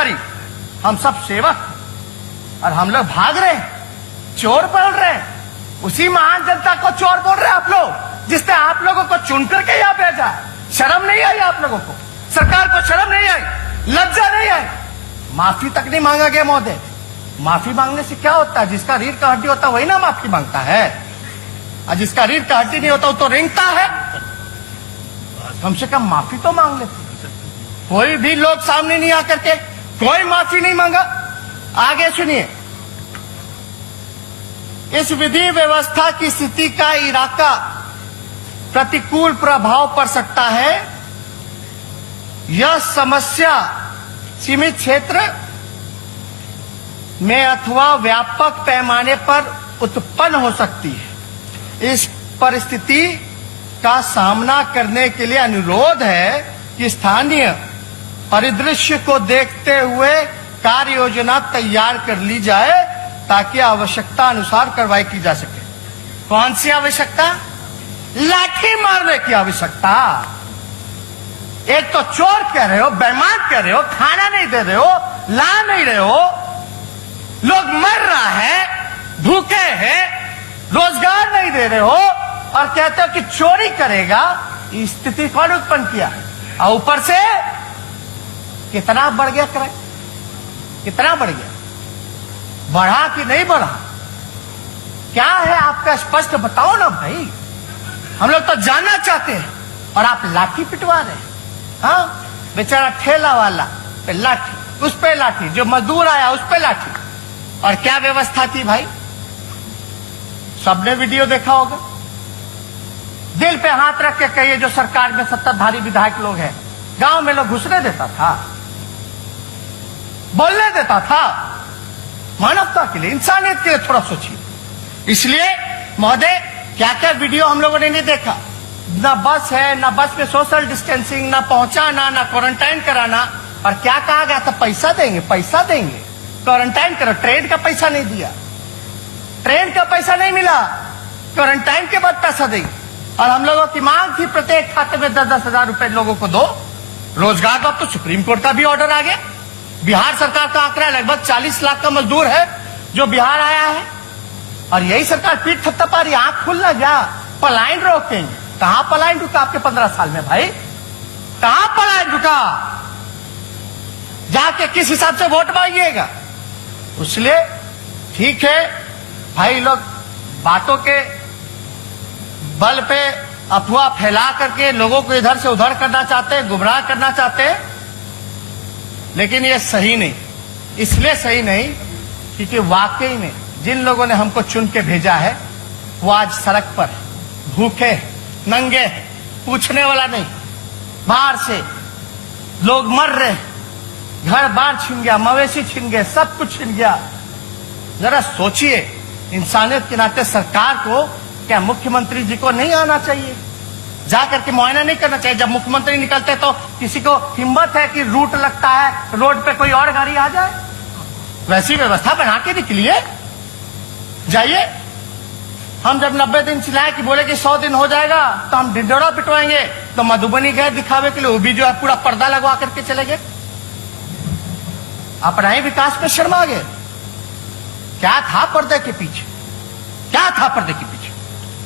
कर्मचारी, हम सब सेवक, और हम लोग भाग रहे हैं, चोर बोल रहे हैं। उसी महान जनता को चोर बोल रहे हैं आप लोग, जिसने आप लोगों को चुन करके यहाँ भेजा। शर्म नहीं आई आप लोगों को? सरकार को शर्म नहीं आई? लज्जा नहीं आई? माफी तक नहीं मांगा गया महोदय। माफी मांगने से क्या होता है? जिसका रीढ़ का हड्डी होता है वही ना माफी मांगता है, और जिसका रीढ़ का हड्डी नहीं होता वो तो रेंगता है। कम से कम माफी तो मांग लेते। कोई भी लोग सामने नहीं आकर के कोई माफी नहीं मांगा। आगे सुनिए, इस विधि व्यवस्था की स्थिति का इराका प्रतिकूल प्रभाव पड़ सकता है। यह समस्या सीमित क्षेत्र में अथवा व्यापक पैमाने पर उत्पन्न हो सकती है। इस परिस्थिति का सामना करने के लिए अनुरोध है कि स्थानीय परिदृश्य को देखते हुए कार्य योजना तैयार कर ली जाए ताकि आवश्यकता अनुसार कार्रवाई की जा सके। कौन सी आवश्यकता? लाठी मारने की आवश्यकता। एक तो चोर कह रहे हो, बेईमान कह रहे हो, खाना नहीं दे रहे हो, ला नहीं रहे हो, लोग मर रहा है, भूखे हैं, रोजगार नहीं दे रहे हो, और कहते हो कि चोरी करेगा। स्थिति कौन उत्पन्न किया? और ऊपर से कितना बढ़ गया क्रय? कितना बढ़ गया? बढ़ा कि नहीं बढ़ा? क्या है आपका? स्पष्ट बताओ ना भाई। हम लोग तो जानना चाहते हैं, और आप लाठी पिटवा रहे हैं। हाँ, बेचारा ठेला वाला पे लाठी, उस पे लाठी, जो मजदूर आया उस पे लाठी। और क्या व्यवस्था थी भाई? सबने वीडियो देखा होगा। दिल पे हाथ रख के कहिए, जो सरकार में सत्ताधारी विधायक लोग हैं, गांव में लोग घुसने देता था, बोलने देता था? मानवता के लिए, इंसानियत के लिए थोड़ा सोचिए। इसलिए महोदय, क्या क्या वीडियो हम लोगों ने नहीं देखा। ना बस है, ना बस में सोशल डिस्टेंसिंग, ना पहुंचाना, ना क्वारंटाइन कराना। और क्या कहा गया था? पैसा देंगे, पैसा देंगे, क्वारंटाइन करो। ट्रेन का पैसा नहीं दिया, ट्रेन का पैसा नहीं मिला, क्वारंटाइन के बाद पैसा देंगे। और हम लोगों की मांग थी प्रत्येक खाते में 10-10 हजार रुपए लोगों को दो। रोजगार तो अब तो सुप्रीम कोर्ट का भी ऑर्डर आ गया। बिहार सरकार का आंकड़ा लगभग 40 लाख का मजदूर है जो बिहार आया है, और यही सरकार पीठ थपथपा रही। आंख खुलना गया, पलायन रोकेंगे। कहां पलायन रुका आपके 15 साल में भाई? कहां पलायन रुका? जाके किस हिसाब से वोट मांगिएगा? इसलिए ठीक है भाई, लोग बातों के बल पे अफवाह फैला करके लोगों को इधर से उधर करना चाहते हैं, गुमराह करना चाहते हैं, लेकिन ये सही नहीं। इसलिए सही नहीं क्योंकि वाकई में जिन लोगों ने हमको चुन के भेजा है वो आज सड़क पर भूखे नंगे, पूछने वाला नहीं। बाहर से लोग मर रहे, घर बार छिन गया, मवेशी छिन गए, सब कुछ छिन गया। जरा सोचिए, इंसानियत के नाते सरकार को, क्या मुख्यमंत्री जी को नहीं आना चाहिए? जाकर के मुआयना नहीं करना चाहिए? जब मुख्यमंत्री निकलते तो किसी को हिम्मत है कि रूट लगता है, रोड पे कोई और गाड़ी आ जाए? वैसी व्यवस्था बना के निकलिए, जाइए। हम जब 90 दिन चिल्लाए कि बोले कि 100 दिन हो जाएगा तो हम ढिंढोरा पिटवाएंगे, तो मधुबनी गए दिखावे के लिए, वो भी जो है पूरा पर्दा लगवा करके चले गए। अपना ही विकास में शर्मा गए। क्या था पर्दे के पीछे? क्या था पर्दे के पीछे?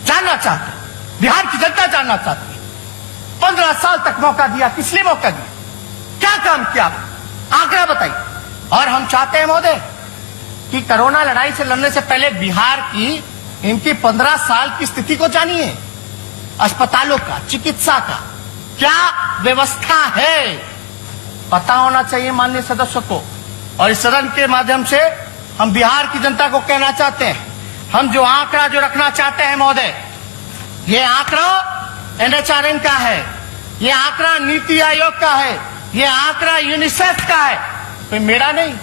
जानना चाहते, बिहार की जनता जानना चाहती है। 15 साल तक मौका दिया, किस लिए मौका दिया? क्या काम किया? आंकड़ा बताइए। और हम चाहते हैं महोदय कि कोरोना लड़ाई से लड़ने से पहले बिहार की इनकी 15 साल की स्थिति को जानिए। अस्पतालों का, चिकित्सा का क्या व्यवस्था है, पता होना चाहिए माननीय सदस्यों को। और इस सदन के माध्यम से हम बिहार की जनता को कहना चाहते हैं, हम जो आंकड़ा जो रखना चाहते हैं महोदय, ये आंकड़ा NHRN का है, ये आंकड़ा नीति आयोग का है, ये आंकड़ा यूनिसेफ का है, कोई मेरा नहीं,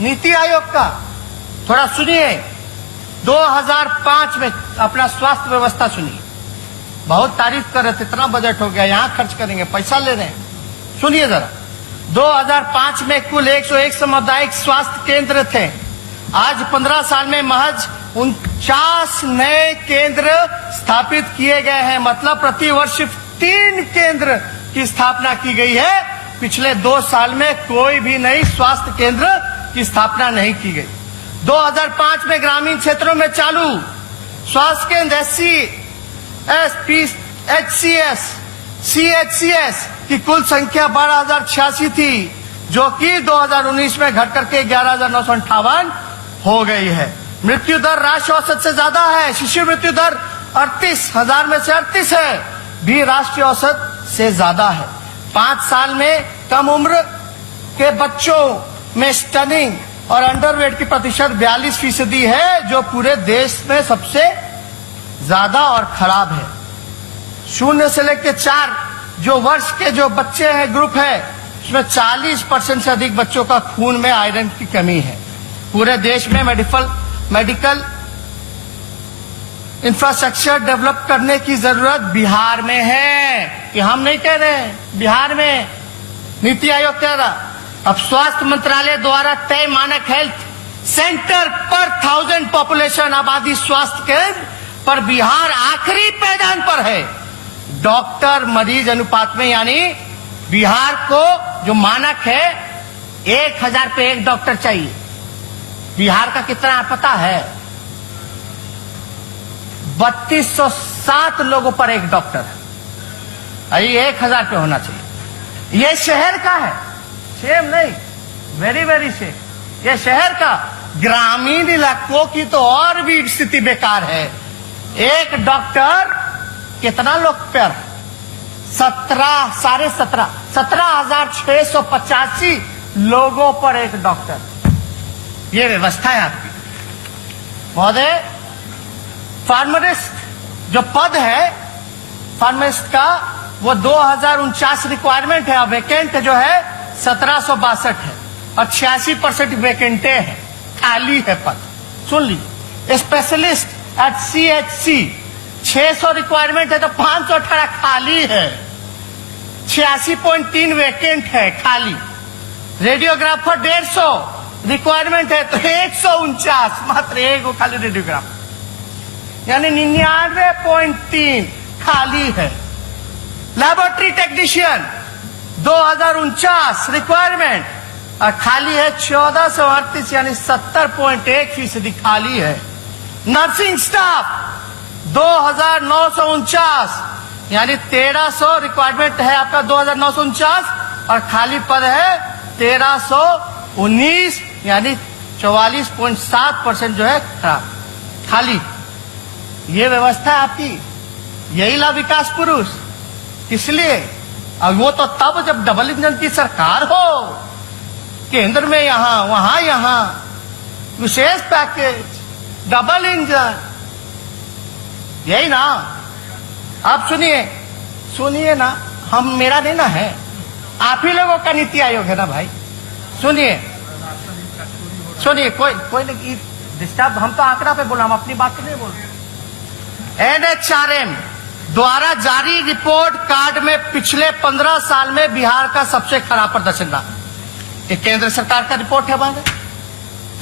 नीति आयोग का। थोड़ा सुनिए, 2005 में अपना स्वास्थ्य व्यवस्था सुनिए। बहुत तारीफ कर रहे थे, इतना बजट हो गया, यहां खर्च करेंगे, पैसा ले रहे हैं। सुनिए जरा, 2005 में कुल 101 सामुदायिक स्वास्थ्य केंद्र थे। आज 15 साल में महज 49 नए केंद्र स्थापित किए गए हैं। मतलब प्रतिवर्ष 3 केंद्र की स्थापना की गई है पिछले 2 साल में कोई भी नई स्वास्थ्य केंद्र की स्थापना नहीं की गई। 2005 में ग्रामीण क्षेत्रों में चालू स्वास्थ्य केंद्र HCS, CHCS की कुल संख्या 12,086 थी, जो कि 2019 में घट करके 11,958 हो गई है। मृत्यु दर राष्ट्रीय औसत से ज्यादा है। शिशु मृत्यु दर 38,000 में से 38 है, भी राष्ट्रीय औसत से ज्यादा है। 5 साल में कम उम्र के बच्चों में स्टनिंग और अंडरवेट की प्रतिशत 42% है, जो पूरे देश में सबसे ज्यादा और खराब है। 0 से लेकर 4 जो वर्ष के जो बच्चे हैं ग्रुप है, उसमें 40% से अधिक बच्चों का खून में आयरन की कमी है। पूरे देश में मेडिकल इंफ्रास्ट्रक्चर डेवलप करने की जरूरत बिहार में है। कि हम नहीं कह रहे हैं, बिहार में नीति आयोग कह रहा। अब स्वास्थ्य मंत्रालय द्वारा तय मानक हेल्थ सेंटर पर 1000 पॉपुलेशन आबादी स्वास्थ्य केंद्र पर बिहार आखिरी पैदान पर है डॉक्टर मरीज अनुपात में। यानी बिहार को जो मानक है 1000 पे 1 डॉक्टर चाहिए। बिहार का कितना पता है? 3207 लोगों पर 1 डॉक्टर है। 1000 पे होना चाहिए। ये शहर का है, सेम नहीं, वेरी वेरी सेम। ये शहर का। ग्रामीण इलाकों की तो और भी स्थिति बेकार है। 1 डॉक्टर कितना लोग पर? 17,685 लोगों पर 1 डॉक्टर। ये व्यवस्था है आपकी। महोदय, फार्मासिस्ट जो पद है फार्मासिस्ट का, वो 2049 रिक्वायरमेंट है। वैकेंट जो है 1762 है और 86% वैकेंटे हैं, खाली है पद। सुन लीजिए, स्पेशलिस्ट एट CHC 600 रिक्वायरमेंट है तो 518 खाली है। 86.3 वैकेंट है, खाली। रेडियोग्राफर 150 रिक्वायरमेंट है तो 149, मात्र 1 खाली रेडियोग्राफर, यानी 99.3 खाली है। लैबोरेटरी टेक्नीशियन 2049 रिक्वायरमेंट और खाली है 1438, यानी 70.1% खाली है। नर्सिंग स्टाफ 2949, यानी 1300 रिक्वायरमेंट है आपका 2949 और खाली पद है 1319, यानी 44.7% जो है खाली। ये व्यवस्था है आपकी। यही ला विकास पुरुष। इसलिए अब वो तो तब जब डबल इंजन की सरकार हो, केंद्र में यहां वहां यहां विशेष पैकेज, डबल इंजन, यही ना। आप सुनिए ना, हम मेरा नहीं ना है, आप ही लोगों का नीति आयोग है ना भाई। सुनिए, कोई नहीं डिस्टर्ब। हम तो आंकड़ा पे बोला, हम अपनी बात तो नहीं बोल रहे। NHRM द्वारा जारी रिपोर्ट कार्ड में पिछले 15 साल में बिहार का सबसे खराब प्रदर्शन रहा। ये केंद्र सरकार का रिपोर्ट है महोदय,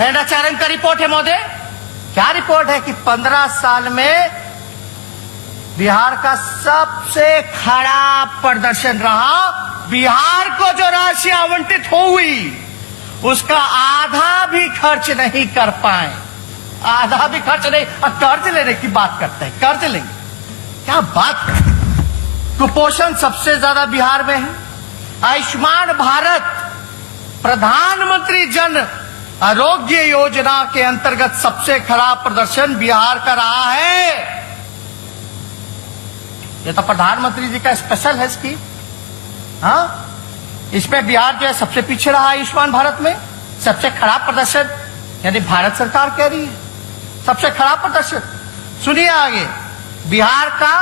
NHRM का रिपोर्ट है महोदय। क्या रिपोर्ट है कि 15 साल में बिहार का सबसे खराब प्रदर्शन रहा। बिहार को जो राशि आवंटित हुई उसका आधा भी खर्च नहीं कर पाए, आधा भी खर्च नहीं। और कर्ज लेने की बात करते हैं, कर्ज लेंगे, क्या बात करते हैं। कुपोषण सबसे ज्यादा बिहार में है। आयुष्मान भारत प्रधानमंत्री जन आरोग्य योजना के अंतर्गत सबसे खराब प्रदर्शन बिहार का रहा है। ये तो प्रधानमंत्री जी का स्पेशल है स्कीम। हाँ, इसमें बिहार जो है सबसे पीछे रहा आयुष्मान भारत में। सबसे खराब प्रदर्शन, यानी भारत सरकार कह रही है सबसे खराब प्रदर्शन। सुनिए आगे, बिहार का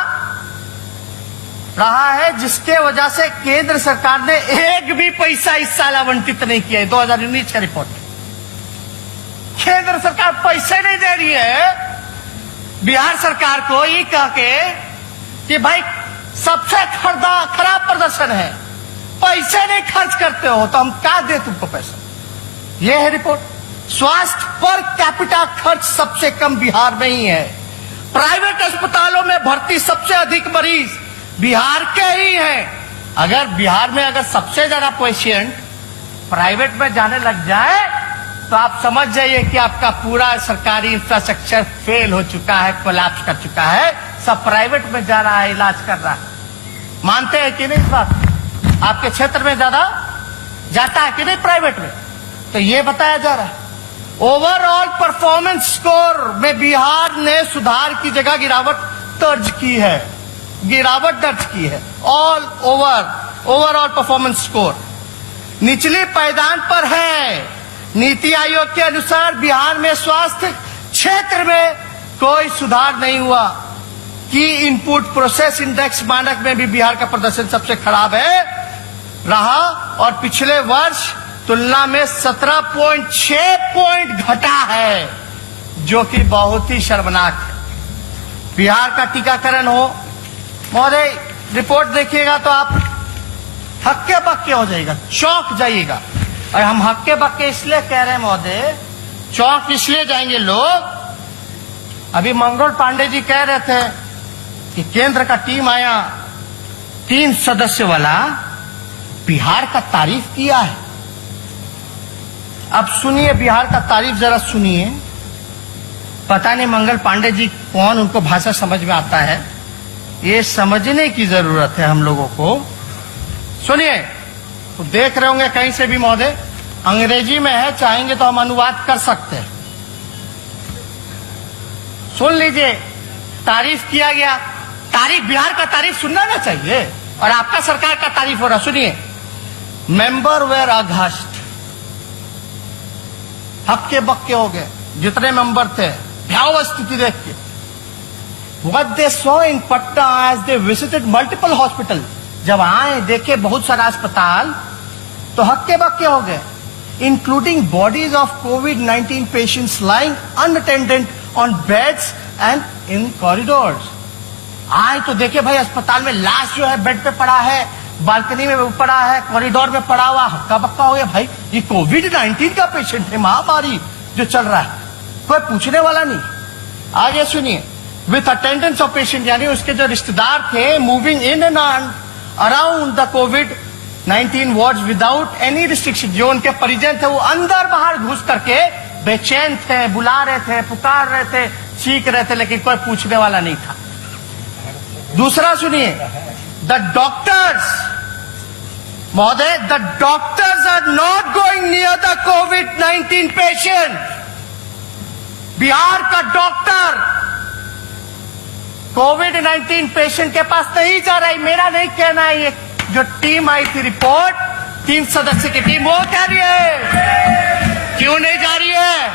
रहा है जिसके वजह से केंद्र सरकार ने 1 भी पैसा इस साल आवंटित नहीं किया है। 2019 का रिपोर्ट, केंद्र सरकार पैसे नहीं दे रही है बिहार सरकार को, ये कह के कि भाई सबसे खराब प्रदर्शन है, पैसे नहीं खर्च करते हो तो हम क्या दे तुमको पैसा। यह है रिपोर्ट। स्वास्थ्य पर कैपिटा खर्च सबसे कम बिहार में ही है। प्राइवेट अस्पतालों में भर्ती सबसे अधिक मरीज बिहार के ही हैं। अगर बिहार में अगर सबसे ज्यादा पेशेंट प्राइवेट में जाने लग जाए तो आप समझ जाइए कि आपका पूरा सरकारी इंफ्रास्ट्रक्चर फेल हो चुका है, कोलैप्स कर चुका है। सब प्राइवेट में जा रहा है, इलाज कर रहा है। मानते हैं कि नहीं इस बात? आपके क्षेत्र में ज्यादा जाता है कि नहीं प्राइवेट में? तो ये बताया जा रहा है। ओवरऑल परफॉर्मेंस स्कोर में बिहार ने सुधार की जगह गिरावट दर्ज की है, ऑल ओवरऑल परफॉर्मेंस स्कोर निचले पायदान पर है। नीति आयोग के अनुसार बिहार में स्वास्थ्य क्षेत्र में कोई सुधार नहीं हुआ। की इनपुट प्रोसेस इंडेक्स मानक में भी बिहार का प्रदर्शन सबसे खराब रहा और पिछले वर्ष तुलना में 17.6 पॉइंट घटा है, जो कि बहुत ही शर्मनाक है। बिहार का टीकाकरण हो, महोदय रिपोर्ट देखिएगा तो आप हक्के बक्के हो जाएगा, चौंक जाइएगा। और हम हक्के बक्के इसलिए कह रहे हैं महोदय, चौंक इसलिए जाएंगे लोग। अभी मंगल पांडे जी कह रहे थे कि केंद्र का टीम आया 3 सदस्य वाला, बिहार का तारीफ किया है। अब सुनिए बिहार का तारीफ जरा सुनिए। पता नहीं मंगल पांडे जी कौन, उनको भाषा समझ में आता है, ये समझने की जरूरत है हम लोगों को। सुनिए, तो देख रहे होंगे कहीं से भी महोदय, अंग्रेजी में है, चाहेंगे तो हम अनुवाद कर सकते हैं। सुन लीजिए, तारीफ किया गया। तारीफ, बिहार का तारीफ सुनना ना चाहिए, और आपका सरकार का तारीफ हो रहा। सुनिए, मेंबर वेर अघस्ट, हक्के बक्के हो गए जितने मेंबर थे भयावह स्थिति देख के। What they saw in Patna as they visited multiple hospitals, जब आए देखे बहुत सारा अस्पताल तो हक्के बक्के हो गए, including bodies of COVID-19 patients lying unattended on beds and in corridors. आए तो देखे भाई अस्पताल में लाश जो है बेड पे पड़ा है, बालकनी में पड़ा है, कॉरिडोर में पड़ा हुआ, हक्का बक्का हो गया। भाई ये कोविड-19 का पेशेंट है, महामारी जो चल रहा है, कोई पूछने वाला नहीं। आगे सुनिए, विथ अटेंडेंस ऑफ पेशेंट, यानी उसके जो रिश्तेदार थे, moving in and around the कोविड-19 वार्ड्स विदाउट एनी रिस्ट्रिक्शन। जो उनके परिजन थे वो अंदर बाहर घुस करके बेचैन थे, बुला रहे थे, पुकार रहे थे, चीख रहे थे, लेकिन कोई पूछने वाला नहीं था। दूसरा सुनिए, द डॉक्टर्स, महोदय, the doctors are not going near the कोविड-19 पेशेंट। बिहार का डॉक्टर कोविड-19 पेशेंट के पास नहीं जा रहा है। मेरा नहीं कहना है, ये जो टीम आई थी रिपोर्ट, 3 सदस्य की टीम, वो कह रही है। क्यों नहीं जा रही है?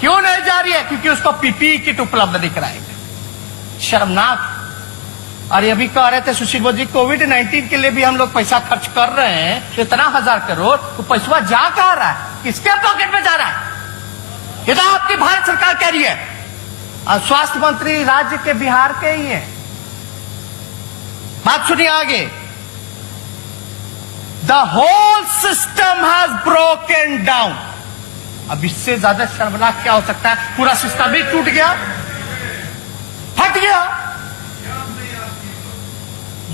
क्यों नहीं जा रही है? क्योंकि उसको पीपीई किट उपलब्ध नहीं कराएंगे। शर्मनाक। और ये भी कह रहे थे सुशील मोदी जी, कोविड-19 के लिए भी हम लोग पैसा खर्च कर रहे हैं, इतना 1000 करोड़, तो पैसा जा कहां रहा है? किसके पॉकेट में जा रहा है? ये तो आपकी भारत सरकार कह रही है, और स्वास्थ्य मंत्री राज्य के बिहार के ही है। बात सुनिए आगे, the whole system has broken down. अब इससे ज्यादा शर्मनाक क्या हो सकता है? पूरा सिस्टम ही टूट गया, फट गया।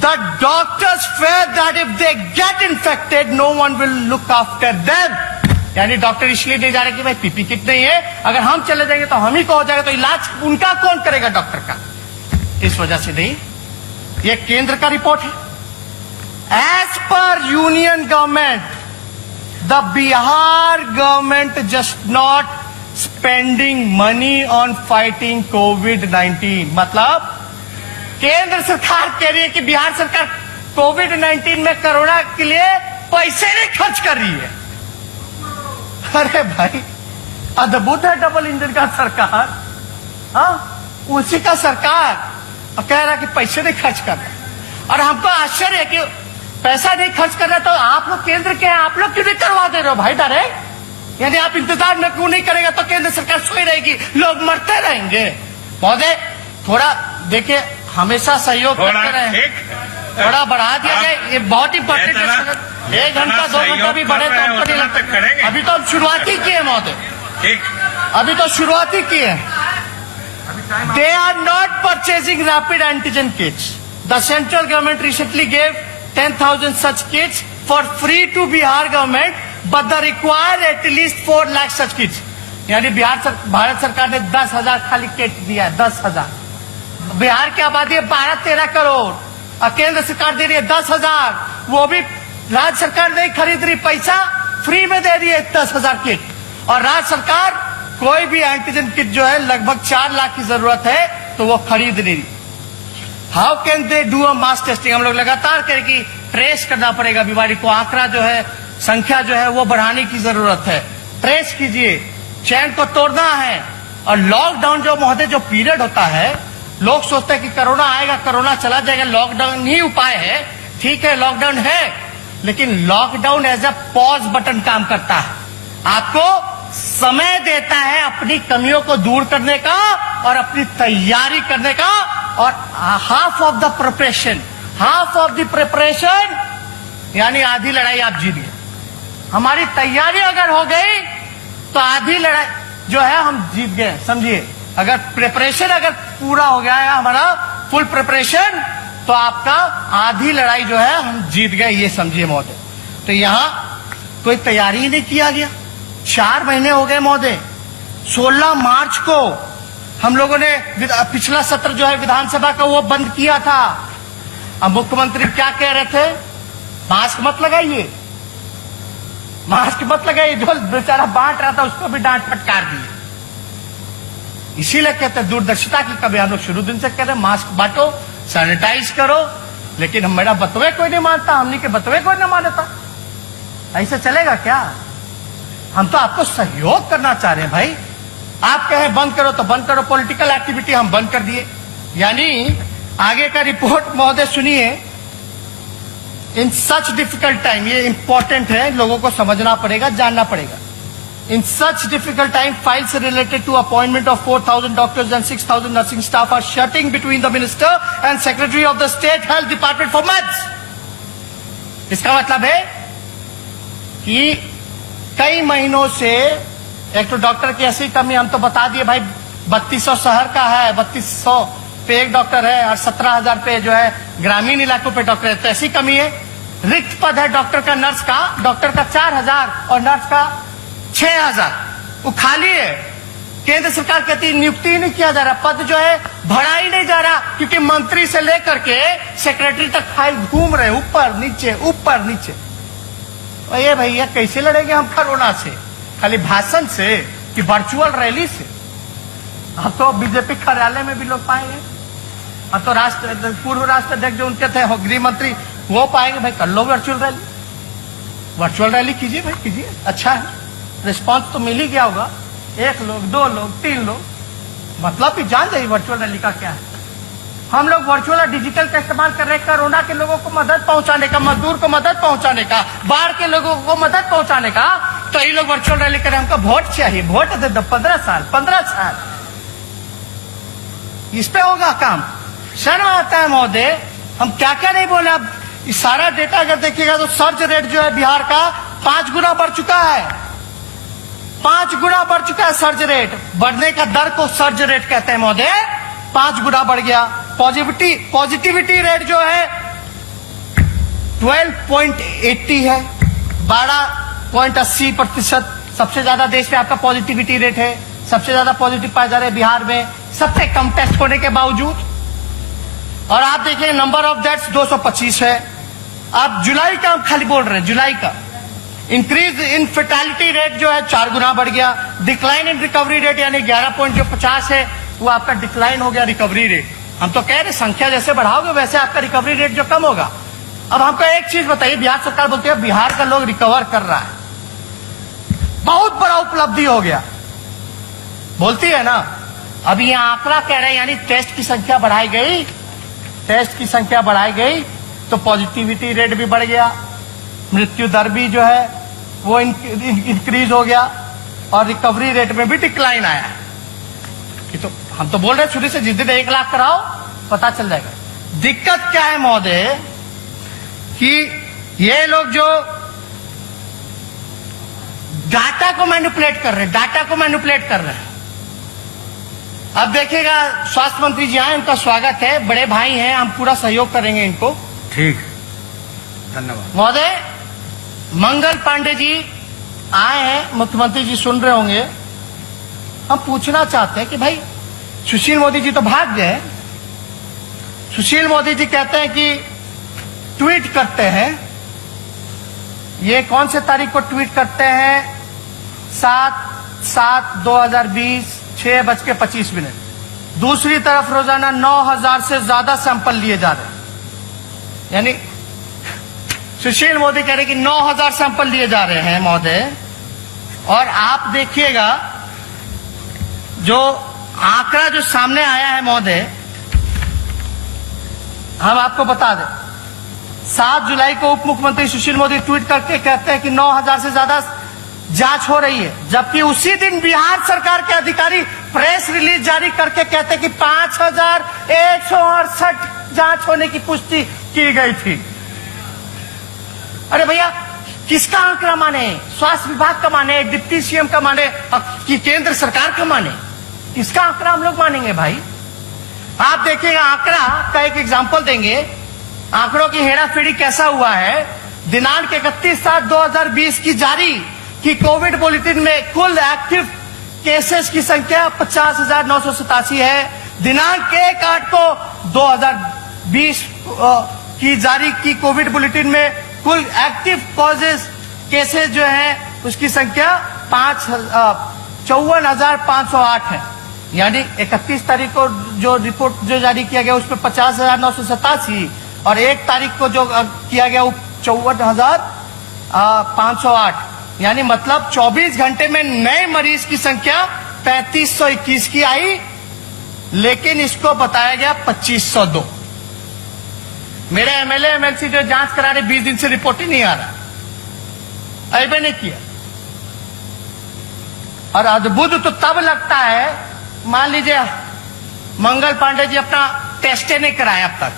The doctors fear that if they get infected, no one will look after them. यानी डॉक्टर इसलिए नहीं जा रहे कि भाई पीपी किट नहीं है, अगर हम चले जाएंगे तो हम ही को हो जाएगा, तो इलाज उनका कौन करेगा, डॉक्टर का? इस वजह से नहीं। ये केंद्र का रिपोर्ट है। As per union government, the Bihar government just not spending money on fighting कोविड-19। मतलब केंद्र सरकार कह रही है कि बिहार सरकार कोविड-19 में कोरोना के लिए पैसे नहीं खर्च कर रही है। अरे भाई, अद्भुत है डबल इंजन का सरकार। हाँ, उसी का सरकार कह रहा है कि पैसे नहीं खर्च कर रहा। और हमको आश्चर्य है कि पैसा नहीं खर्च कर रहा, तो आप लोग केंद्र के हैं, आप लोग क्यों नहीं करवा दे रहे हो भाई डायरेक्ट? यानी आप इंतजार में क्यों नहीं करेगा तो केंद्र सरकार सोई रहेगी, लोग मरते रहेंगे। महोदय थोड़ा देखिए, हमेशा सहयोग करते रहे, थोड़ा बढ़ा दिया जाए, ये बहुत इंपॉर्टेंट है। 1 घंटा 2 घंटा भी बढ़े तो हमको नहीं लगता। अभी तो हम शुरुआती किए महोदय, अभी तो शुरुआती किए। They are not purchasing rapid antigen kits. The central government recently gave 10,000 such kits for free to Bihar government, but they require at least 4 lakh such kits. यानी भारत सरकार ने 10,000 खाली किट दिया है, 10,000। बिहार की आबादी है 12-13 करोड़ और केंद्र सरकार दे रही है 10,000, वो भी राज्य सरकार नहीं खरीद रही, पैसा फ्री में दे रही है 10,000 किट। और राज्य सरकार कोई भी एंटीजन किट जो है लगभग 4 लाख की जरूरत है तो वो खरीद नहीं रही। How can they do a mass testing? हम लोग लगातार कहें कि ट्रेस करना पड़ेगा बीमारी को, आंकड़ा जो है, संख्या जो है वो बढ़ाने की जरूरत है। ट्रेस कीजिए, चैन को तोड़ना है। और लॉकडाउन जो महोदय जो पीरियड होता है, लोग सोचते हैं कि कोरोना आएगा, कोरोना चला जाएगा, लॉकडाउन ही उपाय है। ठीक है, लॉकडाउन है, लेकिन lockdown as a pause button काम करता है, आपको समय देता है अपनी कमियों को दूर करने का और अपनी तैयारी करने का। और हाफ ऑफ द प्रिपरेशन यानी आधी लड़ाई आप जीत गए। हमारी तैयारी अगर हो गई तो आधी लड़ाई जो है हम जीत गए, समझिए। अगर प्रिपरेशन अगर पूरा हो गया है हमारा फुल प्रिपरेशन, तो आपका आधी लड़ाई जो है हम जीत गए, ये समझिए महोदय। तो यहां कोई तैयारी ही नहीं किया गया। 4 महीने हो गए महोदय। 16 मार्च को हम लोगों ने पिछला सत्र जो है विधानसभा का वो बंद किया था। अब मुख्यमंत्री क्या कह रहे थे? मास्क मत लगाइए, मास्क मत लगाइए। जो बेचारा बांट रहा था उसको भी डांट फटकार दी। इसीलिए कहते हैं दूरदर्शिता की कभी हम लोग शुरू दिन से कह रहे हैं मास्क बांटो, सैनिटाइज करो, लेकिन हम मेरा बतवे कोई नहीं मानता, हमने के बतवे कोई नहीं मानता। ऐसे चलेगा क्या? हम तो आपको सहयोग करना चाह रहे हैं भाई। आप कहें बंद करो तो बंद करो, पॉलिटिकल एक्टिविटी हम बंद कर दिए। यानी आगे का रिपोर्ट महोदय सुनिए। इन सच डिफिकल्ट टाइम, ये इंपॉर्टेंट है, लोगों को समझना पड़ेगा, जानना पड़ेगा। In such difficult time, files related to appointment of 4,000 doctors and 6,000 nursing staff are shunting between the minister and secretary of the state health department for months. इसका मतलब है कि कई महीनों से एक तो डॉक्टर की ऐसी कमी, हम तो बता दिए भाई 3200 शहर का है, 3200 पे एक डॉक्टर है और 17,000 पे जो है ग्रामीण इलाकों पे डॉक्टर है, तो ऐसी कमी है। रिक्त पद है डॉक्टर का, नर्स का, डॉक्टर का 4,000 और नर्स का 6,000, वो खाली है। केंद्र सरकार कहती है नियुक्ति ही नहीं किया जा रहा, पद जो है भरा ही नहीं जा रहा, क्योंकि मंत्री से लेकर के सेक्रेटरी तक फाइल घूम रहे, ऊपर नीचे ऊपर नीचे। ये भैया कैसे लड़ेंगे हम कोरोना से? खाली भाषण से कि वर्चुअल रैली से? अब तो बीजेपी कार्यालय में भी लोग पाएंगे, अब तो पूर्व राष्ट्राध्यक्ष जो उनके थे गृह मंत्री वो पाएंगे। भाई कर लो वर्चुअल रैली, वर्चुअल रैली कीजिए भाई, कीजिए, अच्छा है, रिस्पांस तो मिल ही गया होगा। 1 लोग, 2 लोग, 3 लोग, मतलब भी जान जाइए वर्चुअल रैली का क्या है। हम लोग वर्चुअल और डिजिटल का इस्तेमाल कर रहे हैं कोरोना के लोगों को मदद पहुंचाने का, मजदूर को मदद पहुंचाने का, बाढ़ के लोगों को मदद पहुंचाने का। तो ये लोग वर्चुअल रैली करें, हमको वोट चाहिए, वोट दे दो 15 साल इस पे होगा काम। शर्म आता है महोदय, हम क्या क्या नहीं बोले। अब सारा डेटा अगर देखिएगा तो सर्ज रेट जो है बिहार का 5 गुना बढ़ चुका है, 5 गुना बढ़ चुका है सर्ज रेट। बढ़ने का दर को सर्ज रेट कहते हैं महोदय, 5 गुना बढ़ गया। पॉजिटिविटी रेट जो है 12.80 है, 12.80%। सबसे ज्यादा देश में आपका पॉजिटिविटी रेट है, सबसे ज्यादा पॉजिटिव पाए जा रहे हैं बिहार में, सबसे कम टेस्ट होने के बावजूद। और आप देखिए नंबर ऑफ डेथ्स 225 है। आप जुलाई का हम खाली बोल रहे हैं, जुलाई का इंक्रीज इन फेटालिटी रेट जो है 4 गुना बढ़ गया। डिक्लाइन इन रिकवरी रेट यानी 11.50 है, वो आपका डिक्लाइन हो गया रिकवरी रेट। हम तो कह रहे संख्या जैसे बढ़ाओगे वैसे आपका रिकवरी रेट जो कम होगा। अब हमको एक चीज बताइए, बिहार सरकार बोलती है बिहार का लोग रिकवर कर रहा है, बहुत बड़ा उपलब्धि हो गया, बोलती है ना। अब ये आंकड़ा कह रहे हैं यानी टेस्ट की संख्या बढ़ाई गई, टेस्ट की संख्या बढ़ाई गई तो पॉजिटिविटी रेट भी बढ़ गया, मृत्यु दर भी जो है वो इंक्रीज हो गया और रिकवरी रेट में भी डिक्लाइन आया है। तो हम तो बोल रहे हैं शुरू से जिस दिन 1 लाख कराओ पता चल जाएगा। दिक्कत क्या है महोदय कि ये लोग जो डाटा को मैनिपुलेट कर रहे हैं, डाटा को मैनिपुलेट कर रहे हैं। अब देखिएगा स्वास्थ्य मंत्री जी आए, उनका स्वागत है, बड़े भाई हैं, हम पूरा सहयोग करेंगे इनको। ठीक। धन्यवाद। महोदय, मंगल पांडे जी आए हैं, मुख्यमंत्री जी सुन रहे होंगे। हम पूछना चाहते हैं कि भाई सुशील मोदी जी तो भाग गए। सुशील मोदी जी कहते हैं कि ट्वीट करते हैं, ये कौन से तारीख को ट्वीट करते हैं? 7/7/2020 6:25। दूसरी तरफ रोजाना 9,000 से ज्यादा सैंपल लिए जा रहे हैं। यानी सुशील मोदी कह रहे कि 9,000 सैंपल लिए जा रहे हैं महोदय। और आप देखिएगा जो आंकड़ा जो सामने आया है महोदय, हम आपको बता दें। 7 जुलाई को उप मुख्यमंत्री सुशील मोदी ट्वीट करके कहते हैं कि 9,000 से ज्यादा जांच हो रही है, जबकि उसी दिन बिहार सरकार के अधिकारी प्रेस रिलीज जारी करके कहते हैं कि 5,168 जांच होने की पुष्टि की गई थी। अरे भैया, किसका आंकड़ा माने? स्वास्थ्य विभाग का माने, डिप्टी सीएम का माने कि केंद्र सरकार का माने? किसका आंकड़ा हम लोग मानेंगे भाई? आप देखिएगा, आंकड़ा का एक एग्जांपल देंगे। आंकड़ों की हेराफेरी कैसा हुआ है। दिनांक 31/7/2020 की जारी कि कोविड बुलेटिन में कुल एक्टिव केसेस की संख्या 50,987 है। दिनांक 1/8 को 2020 की जारी की कोविड बुलेटिन में कुल एक्टिव कॉजेस केसेस जो है उसकी संख्या 54,508 है। यानी 31 तारीख को जो रिपोर्ट जो जारी किया गया उसमें 50,987 और 1 तारीख को जो किया गया वो 54,508। यानी मतलब 24 घंटे में नए मरीज की संख्या 3,521 की आई, लेकिन इसको बताया गया 2,502। मेरे एमएलए एमएलसी जो जांच करा रहे 20 दिन से रिपोर्ट ही नहीं आ रहा, ऐबे नहीं किया। और अद्भुत तो तब लगता है, मान लीजिए मंगल पांडे जी अपना टेस्ट नहीं कराया अब तक,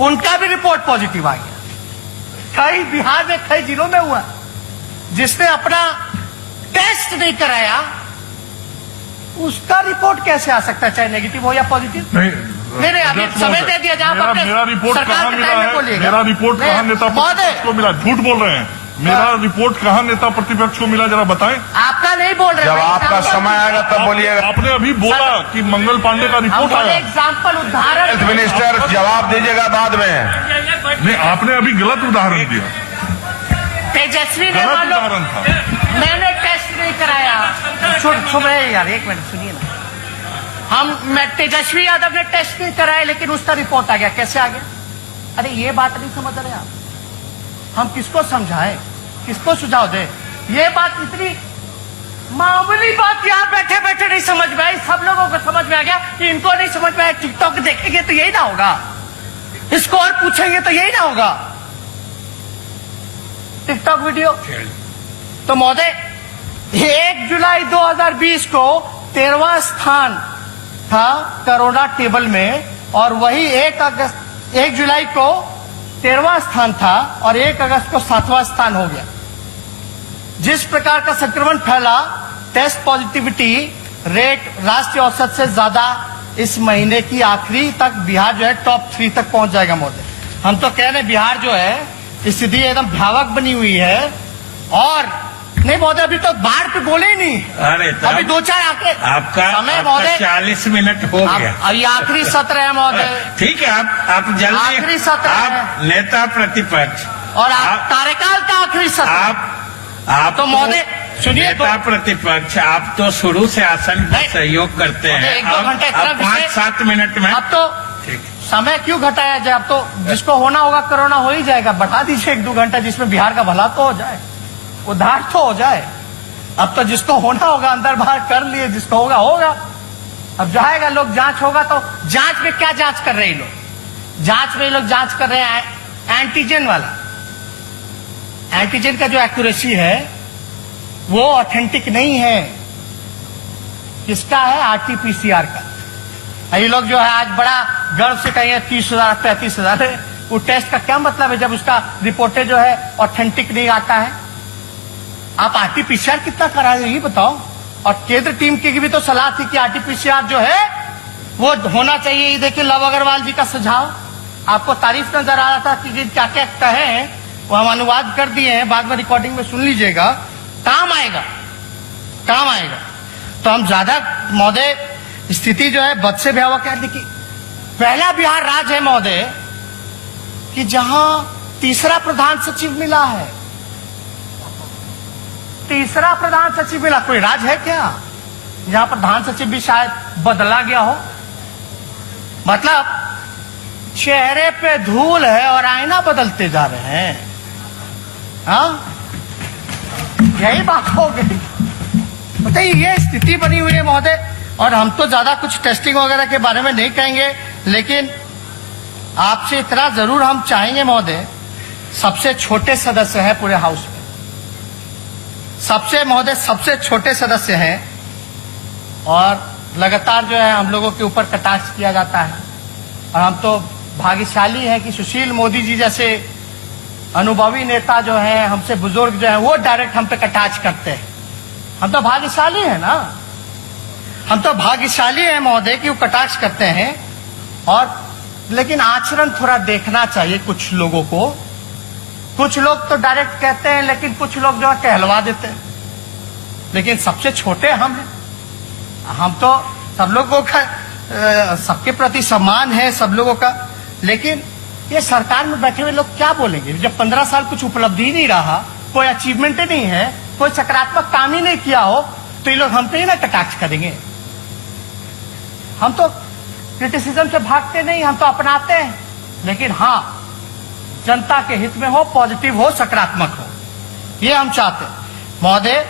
उनका भी रिपोर्ट पॉजिटिव आ गया। कई बिहार में कई जिलों में हुआ, जिसने अपना टेस्ट नहीं कराया उसका रिपोर्ट कैसे आ सकता है, चाहे नेगेटिव हो या पॉजिटिव? नहीं, अभी समय दे दिया जहां पर मेरा रिपोर्ट कहाँ मिला है? मेरा रिपोर्ट कहाँ नेता प्रतिपक्ष को मिला? झूठ बोल रहे हैं। मेरा रिपोर्ट कहाँ नेता प्रतिपक्ष को मिला, जरा बताएं। आपका नहीं बोल रहे, जब आपका समय आएगा तब बोलिएगा। आपने अभी बोला कि मंगल पांडे का रिपोर्ट आया। एग्जाम्पल उदाहरण हेल्थ मिनिस्टर जवाब दीजिएगा बाद में। नहीं, आपने अभी गलत उदाहरण दिया। तेजस्वी ने गलत उदाहरण था। मैंने टेस्ट नहीं कराया। सुन रहे यार, एक मिनट सुनिए ना। तेजस्वी यादव ने टेस्ट नहीं कराया लेकिन उसका रिपोर्ट आ गया। कैसे आ गया? अरे ये बात नहीं समझ रहे आप। हम किसको समझाएं, किसको सुझाव दें? ये बात इतनी मामूली बात यहाँ बैठे बैठे नहीं समझ में आई, सब लोगों को समझ में आ गया। इनको नहीं समझ में आया। टिकटॉक देखेंगे तो यही ना होगा, इसको और पूछेंगे तो यही ना होगा, टिकटॉक वीडियो। तो महोदय, 1 जुलाई 2020 को 13वां स्थान था कोरोना टेबल में, और वही 1 जुलाई को 13वां स्थान था और 1 अगस्त को 7वां स्थान हो गया। जिस प्रकार का संक्रमण फैला, टेस्ट पॉजिटिविटी रेट राष्ट्रीय औसत से ज्यादा इस महीने की आखिरी तक बिहार जो है टॉप 3 तक पहुंच जाएगा महोदय। हम तो कह रहे हैं बिहार जो है स्थिति एकदम भयावह बनी हुई है। और नहीं महोदय, अभी तो बाढ़ पे बोले ही नहीं। अरे अभी 2-4 आंकड़े आपका समय महोदय 40 मिनट हो गया। अभी आखिरी सत्र है महोदय। ठीक है, आप जल्दी, आखिरी सत्र आप नेता प्रतिपक्ष और आप कार्यकाल का आखिरी सत्र। आप तो महोदय सुनिए, नेता प्रतिपक्ष आप तो शुरू से आसन पर सहयोग करते हैं। 1-2 घंटे 5-7 मिनट में अब तो समय क्यों घटाया जाए? अब तो जिसको होना होगा कोरोना हो ही जाएगा। बढ़ा दीजिए 1-2 घंटा, जिसमें बिहार का भला तो हो जाए, उद्धार तो हो जाए। अब तो जिसको होना होगा अंदर बाहर कर लिए, जिसको होगा होगा। अब जाएगा लोग, जांच होगा तो जांच में क्या जांच कर रहे हैं लोग? जांच में लोग जांच कर रहे हैं एंटीजन वाला। एंटीजन का जो एक्यूरेसी है वो ऑथेंटिक नहीं है। किसका है? आरटीपीसीआर का। ये लोग जो है आज बड़ा गर्व से कहेंगे 30,000 35,000 है। वो टेस्ट का क्या मतलब है जब उसका रिपोर्टें जो है ऑथेंटिक नहीं आता है? आप आरटीपीसीआर कितना करा रहे ये बताओ। और केंद्र टीम की भी तो सलाह थी कि आरटीपीसीआर जो है वो होना चाहिए। ये देखिए लव अग्रवाल जी का सुझाव, आपको तारीफ नजर आ रहा था कि क्या क्या कहे हैं। वो हम अनुवाद कर दिए हैं, बाद में रिकॉर्डिंग में सुन लीजिएगा, काम आएगा, काम आएगा। तो हम ज्यादा महोदय स्थिति जो है बद से भयावह क्या देखिए, पहला बिहार राज्य है महोदय कि जहां तीसरा प्रधान सचिव मिला है, तीसरा प्रधान सचिव मिला। कोई राज्य है क्या जहां प्रधान सचिव भी शायद बदला गया हो? मतलब चेहरे पे धूल है और आईना बदलते जा रहे हैं। हाँ, यही बात हो गई। बताइए, ये स्थिति बनी हुई है महोदय। और हम तो ज्यादा कुछ टेस्टिंग वगैरह के बारे में नहीं कहेंगे, लेकिन आपसे इतना जरूर हम चाहेंगे महोदय, सबसे छोटे सदस्य हैं पूरे हाउस में, सबसे महोदय सबसे छोटे सदस्य हैं, और लगातार जो है हम लोगों के ऊपर कटाक्ष किया जाता है। और हम तो भाग्यशाली हैं कि सुशील मोदी जी जैसे अनुभवी नेता जो हैं, हमसे बुजुर्ग जो हैं, वो डायरेक्ट हम पे कटाक्ष करते हैं। हम तो भाग्यशाली हैं ना, हम तो भाग्यशाली हैं महोदय कि वो कटाक्ष करते हैं। और लेकिन आचरण थोड़ा देखना चाहिए कुछ लोगों को। कुछ लोग तो डायरेक्ट कहते हैं, लेकिन कुछ लोग जो है कहलवा देते हैं। लेकिन सबसे छोटे हम हैं, हम तो सब लोगों का सबके प्रति सम्मान है सब लोगों का। लेकिन ये सरकार में बैठे हुए लोग क्या बोलेंगे जब 15 साल कुछ उपलब्धि ही नहीं रहा, कोई अचीवमेंट ही नहीं है, कोई सकारात्मक काम ही नहीं किया हो, तो ये लोग हम पे ही ना कटाक्ष करेंगे। हम तो क्रिटिसिज्म से भागते नहीं, हम तो अपनाते हैं। लेकिन हाँ, जनता के हित में हो, पॉजिटिव हो, सकारात्मक हो, ये हम चाहते हैं महोदय।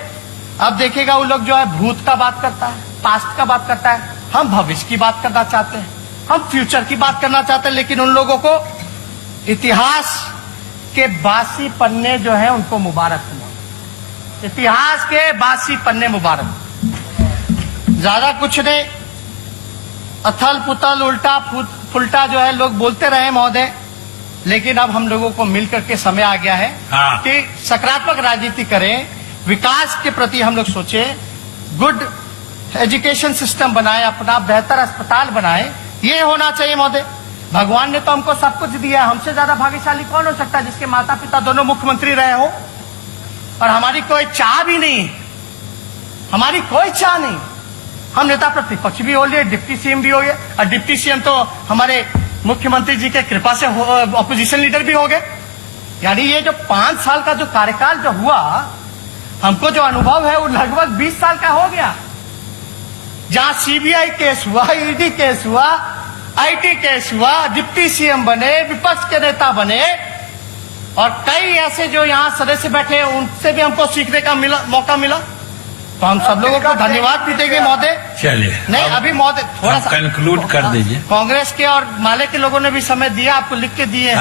अब देखिएगा, वो लोग जो है भूत का बात करता है, पास्ट का बात करता है, हम भविष्य की बात करना चाहते हैं, हम फ्यूचर की बात करना चाहते हैं। लेकिन उन लोगों को इतिहास के बासी पन्ने जो है उनको मुबारक हो, इतिहास के बासी पन्ने मुबारक। ज्यादा कुछ नहीं, अथल पुथल उल्टा फुलटा जो है लोग बोलते रहे महोदय, लेकिन अब हम लोगों को मिलकर के समय आ गया है कि सकारात्मक राजनीति करें, विकास के प्रति हम लोग सोचें, गुड एजुकेशन सिस्टम बनाएं, अपना बेहतर अस्पताल बनाएं। ये होना चाहिए महोदय। भगवान ने तो हमको सब कुछ दिया है, हमसे ज्यादा भाग्यशाली कौन हो सकता है जिसके माता पिता दोनों मुख्यमंत्री रहे हो? और हमारी कोई चाह भी नहीं, हमारी कोई चाह नहीं। हम नेता प्रतिपक्ष भी हो लिए, डिप्टी सीएम भी हो गए, और डिप्टी सीएम तो हमारे मुख्यमंत्री जी के कृपा से ऑपोजिशन लीडर भी हो गए। यानी ये जो 5 साल का जो कार्यकाल जो हुआ, हमको जो अनुभव है वो लगभग 20 साल का हो गया। जहां सीबीआई केस हुआ, ईडी केस हुआ, आईटी केस हुआ, डिप्टी सीएम बने, विपक्ष के नेता बने, और कई ऐसे जो यहाँ सदस्य बैठे हैं उनसे भी हमको सीखने का मौका मिला। तो हम सब लोगों को धन्यवाद भी देंगे महोदय। चलिए, नहीं अभी महोदय थोड़ा सा कंक्लूड कर दीजिए। कांग्रेस के और माले के लोगों ने भी समय दिया, आपको लिख के दिए।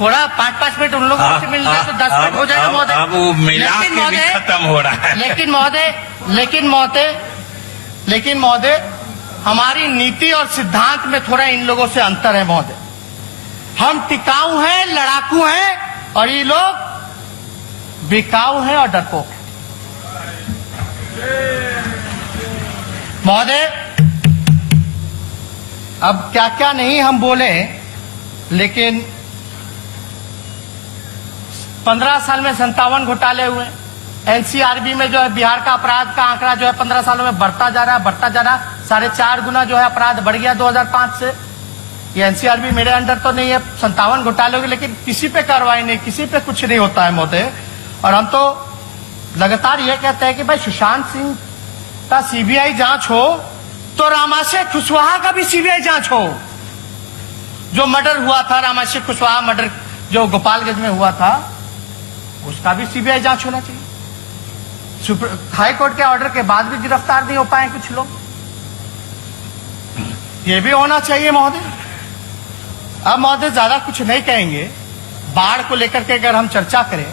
थोड़ा 5-5 मिनट उन लोगों से मिल जाए तो 10 मिनट हो जाएगा महोदय। अब वो मिला के भी खत्म हो रहा है। लेकिन महोदय हमारी नीति और सिद्धांत में थोड़ा इन लोगों से अंतर है महोदय। हम टिकाऊ हैं, लड़ाकू हैं, और ये लोग बिकाऊ हैं और डरपोक हैं महोदय। अब क्या क्या नहीं हम बोले, लेकिन 15 साल में 57 घोटाले हुए। एनसीआरबी में जो है बिहार का अपराध का आंकड़ा जो है 15 सालों में बढ़ता जा रहा है, 4.5 गुना जो है अपराध बढ़ गया 2005 से। ये एनसीआरबी मेरे अंडर तो नहीं है, 57 घोटाले हो गए, लेकिन किसी पे कार्रवाई नहीं, किसी पे कुछ नहीं होता है महोदय। और हम तो लगातार ये कहते हैं कि भाई सुशांत सिंह का सीबीआई जांच हो तो रामाशय कुशवाहा का भी सीबीआई जांच हो। जो मर्डर हुआ था, रामाशय कुशवाहा मर्डर जो गोपालगंज में हुआ था, उसका भी सीबीआई जांच होना चाहिए। हाई कोर्ट के ऑर्डर के बाद भी गिरफ्तार नहीं हो पाए कुछ लोग, ये भी होना चाहिए महोदय। अब महोदय ज्यादा कुछ नहीं कहेंगे। बाढ़ को लेकर के अगर हम चर्चा करें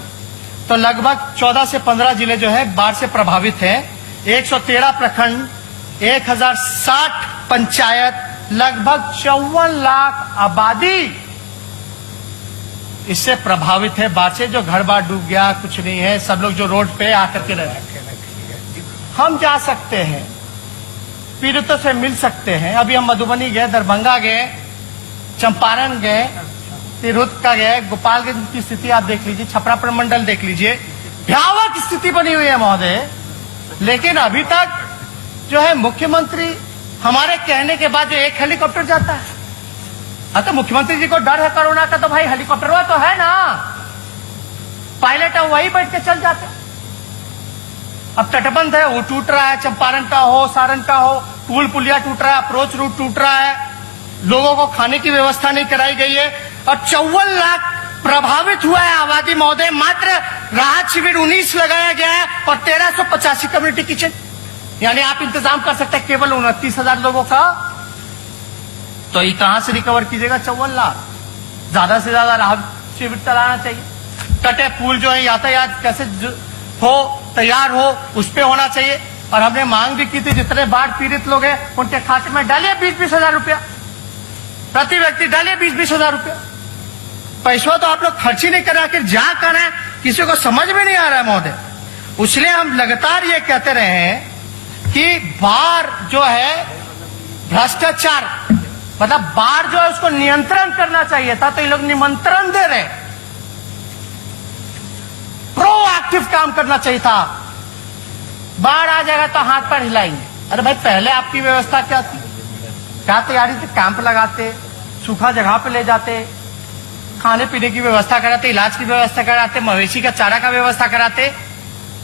तो लगभग 14 से 15 जिले जो है बाढ़ से प्रभावित हैं। 113 प्रखंड, 1060 पंचायत, लगभग 54 लाख आबादी इससे प्रभावित है बाढ़ से। जो घर बार डूब गया, कुछ नहीं है, सब लोग जो रोड पे आकर के रह रहे। हम जा सकते हैं, पीड़ितों से मिल सकते हैं। अभी हम मधुबनी गए, दरभंगा गए, चंपारण गए, तिरहुत का गया, गोपालगंज की स्थिति आप देख लीजिए, छपरा प्रमंडल देख लीजिए, भयावह स्थिति बनी हुई है महोदय। लेकिन अभी तक जो है मुख्यमंत्री हमारे कहने के बाद जो एक हेलीकॉप्टर जाता है, तो मुख्यमंत्री जी को डर है कोरोना का, तो भाई हेलीकॉप्टर वो तो है ना, पायलट है वही बैठ के चल जाते। अब तटबंध है, वो टूट रहा है, चंपारण का हो, सारण का हो, पुल पुलिया टूट रहा है, अप्रोच रूट टूट रहा है, लोगों को खाने की व्यवस्था नहीं कराई गई है, और 54 लाख प्रभावित हुआ है आबादी महोदय। मात्र राहत शिविर 19 लगाया गया है और 1385 कम्युनिटी किचन, यानी आप इंतजाम कर सकते हैं केवल 29,000 लोगों का। तो ये कहां से रिकवर कीजिएगा 54 लाख? ज्यादा से ज्यादा राहत शिविर चलाना चाहिए। कटे पुल जो है यातायात कैसे हो, तैयार हो, उस पे होना चाहिए। और हमने मांग भी की थी, जितने बाढ़ पीड़ित लोग हैं उनके खाते में डालिए 20-20 हजार रुपया, प्रति व्यक्ति डालिए 20-20 हजार रुपया। पैसा तो आप लोग खर्च ही नहीं कर रहे, आखिर जा कर है किसी को समझ में नहीं आ रहा है महोदय। इसलिए हम लगातार ये कहते रहे हैं कि बाढ़ जो है भ्रष्टाचार, मतलब बाढ़ जो है उसको नियंत्रण करना चाहिए था, तो ये लोग निमंत्रण दे रहे, प्रोएक्टिव काम करना चाहिए था। बाढ़ आ जाएगा तो हाथ पर हिलाएंगे। अरे भाई पहले आपकी व्यवस्था क्या थी, क्या तैयारी थी? कैंप लगाते, सूखा जगह पे ले जाते, खाने पीने की व्यवस्था कराते, इलाज की व्यवस्था कराते, मवेशी का चारा का व्यवस्था कराते।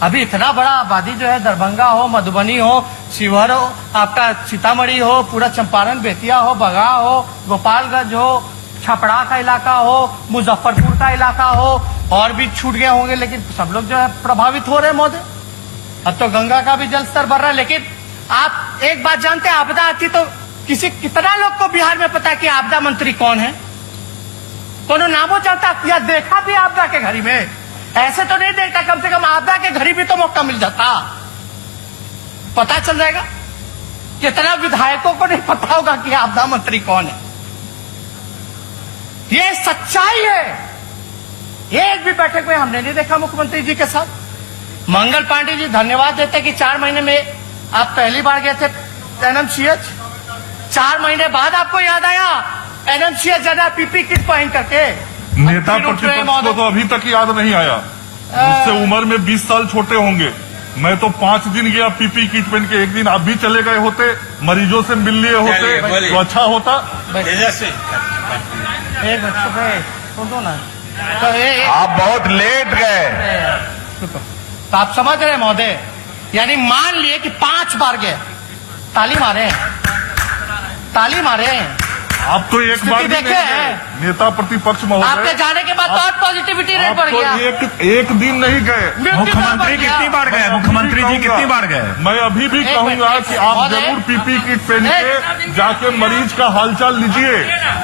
अभी इतना बड़ा आबादी जो है, दरभंगा हो, मधुबनी हो, शिवहर हो, आपका सीतामढ़ी हो, पूरा चंपारण बेतिया हो, बगहा हो, गोपालगंज हो, छपरा का इलाका हो, मुजफ्फरपुर का इलाका हो, और भी छूट गए होंगे, लेकिन सब लोग जो है प्रभावित हो रहे हैं महोदय। अब तो गंगा का भी जल स्तर बढ़ रहा है। लेकिन आप एक बात जानते हैं, आपदा आती तो कितना लोग को बिहार में पता है कि आपदा मंत्री कौन है? कोनो नामो जानता या देखा भी आपदा के घड़ी में? ऐसे तो नहीं देखता, कम से कम आपदा के घड़ी भी तो मौका मिल जाता, पता चल जाएगा। कितना विधायकों को नहीं पता होगा कि आपदा मंत्री कौन है। ये सच्चाई है। एक भी बैठक में हमने नहीं देखा मुख्यमंत्री जी के साथ। मंगल पांडे जी धन्यवाद देते कि 4 महीने में आप पहली बार गए थे एनएमसीएच, 4 महीने बाद आपको याद आया एनएमसीएच जाना पीपी किट पहन करके। नेता प्रतिपक्ष को तो अभी तक याद नहीं आया, मुझसे उम्र में 20 साल छोटे होंगे। मैं तो 5 दिन गया पीपी किट पहन के, एक दिन आप भी चले गए होते, मरीजों से मिल लिए होते तो अच्छा होता। एक सुन दो ना, तो आप बहुत लेट गए। तो आप समझ रहे हैं महोदय, यानी मान लिए कि 5 बार गए, ताली मारे हैं, ताली मारे हैं। आप तो एक बार भी नहीं गए नेता प्रतिपक्ष महोदय। आपके जाने के बाद बहुत पॉजिटिविटी रेट बढ़ गया। एक दिन नहीं गए। मुख्यमंत्री कितनी बार गए? मुख्यमंत्री जी कितनी बार गए? मैं अभी भी कहूंगा कि आप जरूर पीपी किट पहन के जाके मरीज का हालचाल लीजिए।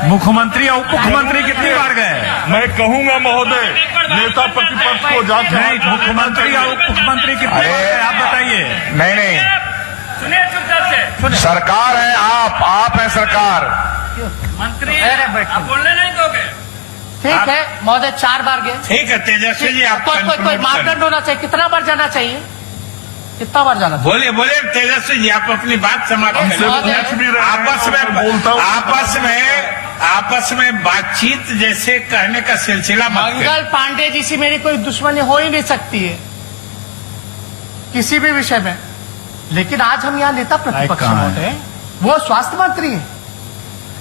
मुख्यमंत्री और उप मुख्यमंत्री कितनी बार गए? मैं कहूंगा महोदय नेता प्रतिपक्ष को जाके, नहीं, मुख्यमंत्री और उप मुख्यमंत्री कितनी बार गए आप बताइए। नहीं, सरकार है, आप है सरकार। मंत्री आप बोलने नहीं दोगे? ठीक है महोदय, 4 बार गए। ठीक है तेजस्वी जी, आप कोई मापदंड होना चाहिए, कितना बार जाना चाहिए, कितना बार जाना चाहिए? बोलिए बोलिए तेजस्वी जी, आप अपनी बात समाप्त हमसे पूछ भी रहे हैं, आपस में बातचीत जैसे कहने का सिलसिला मत करें। मंगल पांडे जी से मेरी कोई दुश्मनी हो ही नहीं सकती है किसी भी विषय में। लेकिन आज हम यहाँ नेता प्रतिपक्ष होते हैं, वो स्वास्थ्य मंत्री हैं।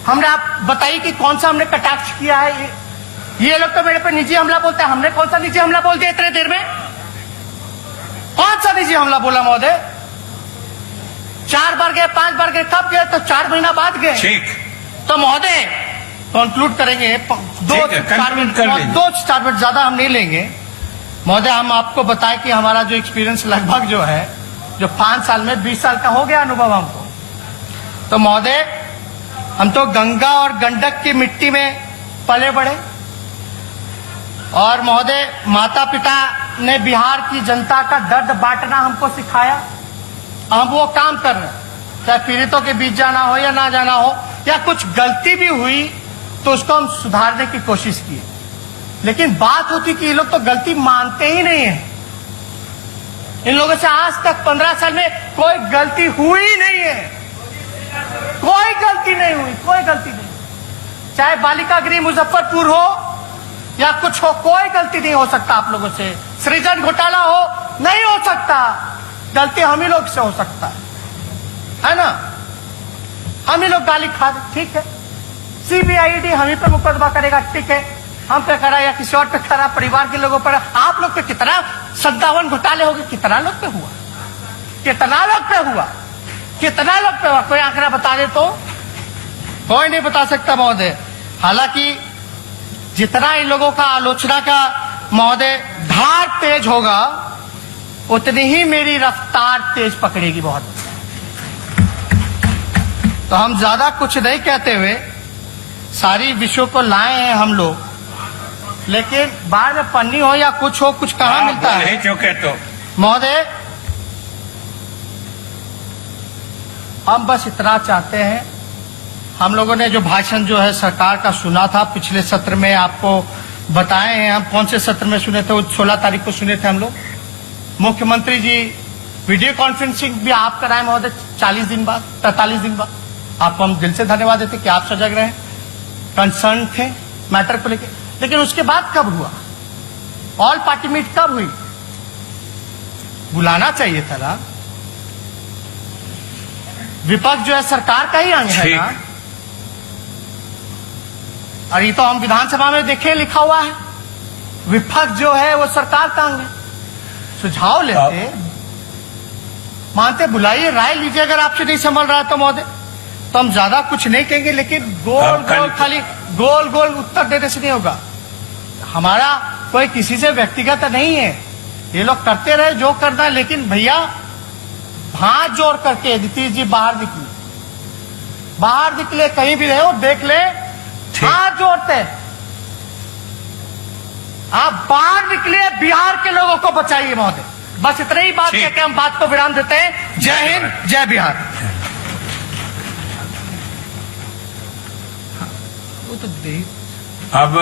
हमने आप बताइए कि कौन सा हमने कटाक्ष किया है? ये लोग तो मेरे पे निजी हमला बोलते हैं, हमने कौन सा निजी हमला बोल दिया इतने देर में? कौन सा निजी हमला बोला महोदय? 4 बार गए, 5 बार गए, कब गए? तो 4 महीना बाद गए। ठीक, तो महोदय कंक्लूड करेंगे, 2-4 मिनट ज्यादा हम नहीं लेंगे महोदय। हम आपको बताएं कि हमारा जो एक्सपीरियंस लगभग जो है, जो 5 साल में 20 साल का हो गया अनुभव हमको। तो महोदय हम तो गंगा और गंडक की मिट्टी में पले बढ़े, और महोदय माता पिता ने बिहार की जनता का दर्द बांटना हमको सिखाया। हम वो काम कर रहे हैं, चाहे पीड़ितों के बीच जाना हो या ना जाना हो, या कुछ गलती भी हुई तो उसको हम सुधारने की कोशिश की। लेकिन बात होती कि ये लोग तो गलती मानते ही नहीं है। इन लोगों से आज तक 15 साल में कोई गलती हुई नहीं है, कोई गलती नहीं हुई, कोई गलती नहीं। चाहे बालिका गृह मुजफ्फरपुर हो या कुछ हो, कोई गलती नहीं हो सकता आप लोगों से। सृजन घोटाला हो, नहीं हो सकता। गलती हम ही लोग से हो सकता है ना। हम ही लोग गाली खा रहे, ठीक है। सीबीआईडी हम ही पे मुकदमा करेगा, ठीक है। हम पे करा या किसी और पे करा, परिवार के लोगों पर। आप लोग पे कितना 57 घोटाले हो गए, कितना लोग पे हुआ, कितना लोग पे हुआ, कितना लोग पे हुआ, कोई आंकड़ा बता दे तो। कोई नहीं बता सकता महोदय। हालांकि जितना इन लोगों का आलोचना का महोदय धार तेज होगा, उतनी ही मेरी रफ्तार तेज पकड़ेगी बहुत। तो हम ज्यादा कुछ नहीं कहते हुए सारी विषयों को लाए हैं हम लोग, लेकिन बाद में पन्नी हो या कुछ हो, कुछ कहाँ मिलता है नहीं चुके तो महोदय। हम बस इतना चाहते हैं, हम लोगों ने जो भाषण जो है सरकार का सुना था पिछले सत्र में, आपको बताए हैं। हम कौन से सत्र में सुने थे, वो 16 तारीख को सुने थे हम लोग। मुख्यमंत्री जी वीडियो कॉन्फ्रेंसिंग भी आप कराए महोदय 40 दिन बाद, 43 दिन बाद। आपको हम दिल से धन्यवाद देते कि आप सजग रहे, कंसर्न थे मैटर को लेकर। लेकिन उसके बाद कब हुआ, ऑल पार्टी मीट कब हुई? बुलाना चाहिए था ना। विपक्ष जो है सरकार का ही अंग है ना। और ये तो हम विधानसभा में देखे लिखा हुआ है, विपक्ष जो है वो सरकार का अंग है। सुझाव लेते, मानते, बुलाइए, राय लीजिए। अगर आपसे नहीं संभल रहा तो महोदय, तो हम ज्यादा कुछ नहीं कहेंगे, लेकिन गोल गोल खाली गोल गोल उत्तर देने से नहीं होगा। हमारा कोई किसी से व्यक्तिगत नहीं है, ये लोग करते रहे जो करना है। लेकिन भैया हाथ जोड़ करके नीतीश जी बाहर निकले, बाहर निकले, कहीं भी रहे हो देख ले, हाथ जोड़ते आप बाहर निकले, बिहार के लोगों को बचाइए महोदय। बस इतनी ही बात कहकर हम बात को विराम देते हैं। जय हिंद, जय बिहार। वो तो अब